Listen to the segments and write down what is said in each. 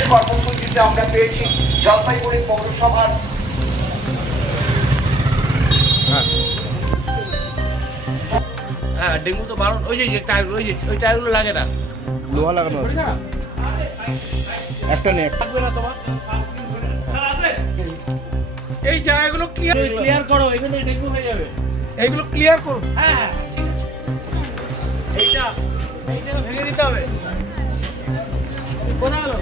বিশেষ কর্মসূচিতে আমরা পেয়েছি জলপাইগুড়ি পৌরসভার। হ্যাঁ, ডেঙ্গু তো বারণ। ওই যে টায়ারগুলো, ওই টায়ারগুলো লাগে না, লোহা লাগানো আছে। একটা নেট লাগবে না তোমার। এই জায়গাগুলো ক্লিয়ার করো, এখানে ডেঙ্গু হয়ে যাবে। এইগুলো ক্লিয়ার করো। হ্যাঁ হ্যাঁ, এইটা ভেঙে দিতে হবে। কোথায় গেল?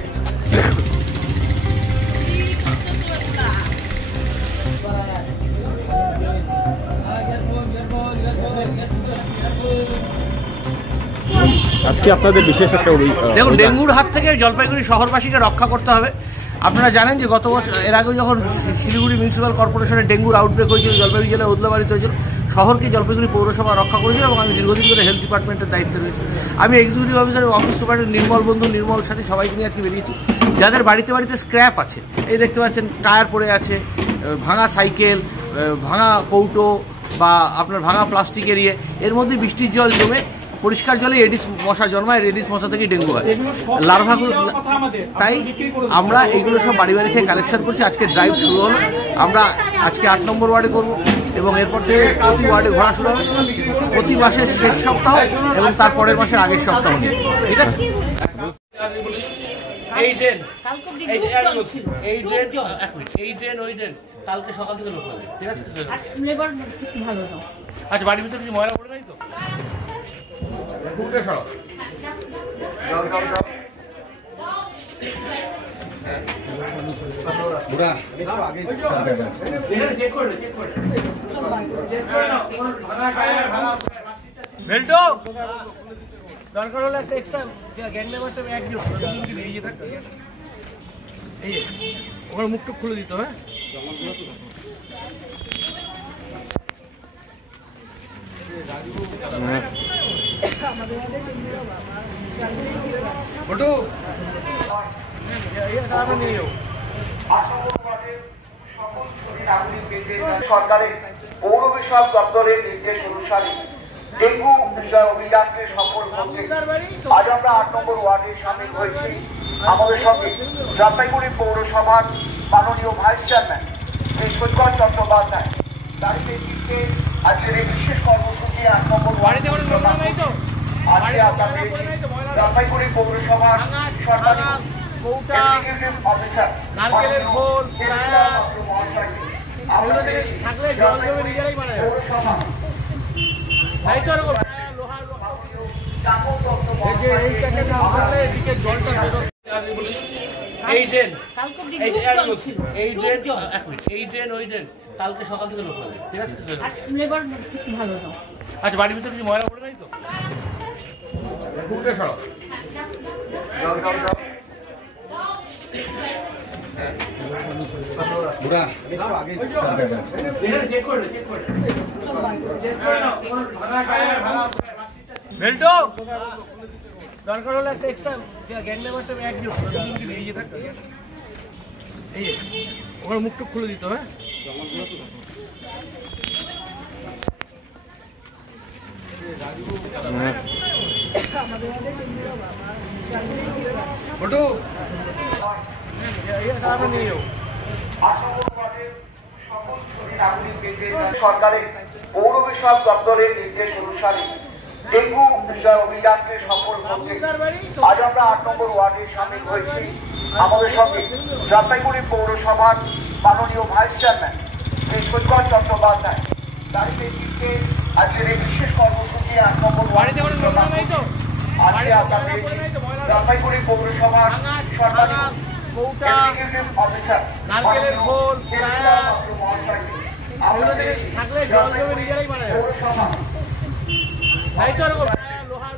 আজকে আপনাদের বিশেষ একটা দেখুন, ডেঙ্গুর হাত থেকে জলপাইগুড়ি শহরবাসীকে রক্ষা করতে হবে। আপনারা জানেন যে গত বছর, এর আগেও যখন শিলিগুড়ি মিউনিসিপ্যাল কর্পোরেশনের ডেঙ্গুর আউটব্রেক হয়েছিল, জলপাইগুড়ি জেলায় উদলাবাড়িতে হয়েছিল, শহরকে জলপাইগুড়ি পৌরসভা রক্ষা করেছিল এবং আমি দীর্ঘদিন ধরে হেলথ ডিপার্টমেন্টের দায়িত্বে রয়েছে। আমি এক্সিকিউটিভ অফিসার এবং অফিস সুপারিনটেন্ডেন্ট নির্মল বন্ধু, নির্মল সাথে সবাইকে নিয়ে আজকে বেরিয়েছি। যাদের বাড়িতে বাড়িতে স্ক্র্যাপ আছে, এই দেখতে পাচ্ছেন টায়ার পড়ে আছে, ভাঙা সাইকেল, ভাঙা কৌটো বা আপনার ভাঙা প্লাস্টিকের ইয়ে, এর মধ্যে বৃষ্টির জল জমে পরিষ্কার জলে এডিস মশা জন্মায়, এডিস মশা থেকে ডেঙ্গু হয়, লার্ভাগুলো। তাই আমরা এগুলো সব বাড়ি বাড়ি থেকে কালেকশন করছি। আজকে ড্রাইভ শুরু হলো, আমরা আজকে 8 নম্বর ওয়ার্ডে করবো এবং এরপর থেকে প্রতি ওয়ার্ডে ঘোরা শুরু হবে, প্রতি মাসের শেষ সপ্তাহ এবং তারপরের মাসের আগের সপ্তাহ। ঠিক আছে? এই ড্রেন, এই ড্রেন ওই ড্রেন কালকে সকাল থেকে লোক হবে। ঠিক আছে? আচ্ছা, বাড়ির ভিতরে কিছু ময়লা পড়ে নাই তো? সড়ক বেল্টো দরকার হলে একটা এক্সট্রা গ্যাং লেবারটা একজন বেরিয়ে থাকতে, এই ওখানে মুখটুক খুলে দিত। হ্যাঁ, সরকারের পৌর বিষয়ক দপ্তরের নির্দেশ অনুসারে ডেঙ্গু অভিযানকে সফল করতে আজ আমরা 8 নম্বর ওয়ার্ডে সামিল হয়েছি। আমাদের সঙ্গে জলপাইগুড়ি পৌরসভার মাননীয় ভাইস চেয়ারম্যান বিশ্বজিৎ চট্টোপাধ্যায়। তার নেতৃত্বে আজকের এই বিশেষ কর্মসূচি 8 নম্বর ওয়ার্ডে জলপাইগুড়ি পৌরসভার সরকারি এক্সিকিউটিভ অফিসার নারকেলের খোল থাকলে জল জমে নিজেরাই মারা যাবে। এই ড্রেন, এই ড্রেন ওই ড্রেন কালকে সকাল থেকে লোক হবে। ঠিক আছে? আচ্ছা, বাড়ির ভিতরে কিছু ময়লা পড়ে নাই তো? সড়ক বেল্টো দরকার হলে একটা এক্সট্রা গ্যাং লেবারটা একজন বেরিয়ে থাকতে, এই ওখানে মুখটুক খুলে দিত। হ্যাঁ, সরকারের পৌর বিষয়ক দপ্তরের নির্দেশ অনুসারে ডেঙ্গু অভিযানকে সফল করতে আজ আমরা 8 নম্বর ওয়ার্ডে সামিল হয়েছি। আমাদের সঙ্গে জলপাইগুড়ি পৌরসভার মাননীয় ভাইস চেয়ারম্যান বিশ্বজিৎ চট্টোপাধ্যায়। তার নেতৃত্বে আজকের এই বিশেষ কর্মসূচি 8 নম্বর ওয়ার্ডে জলপাইগুড়ি পৌরসভার সরকারি এক্সিকিউটিভ অফিসার নারকেলের খোল থাকলে জল জমে নিজেরাই মারা যাবে। লোহার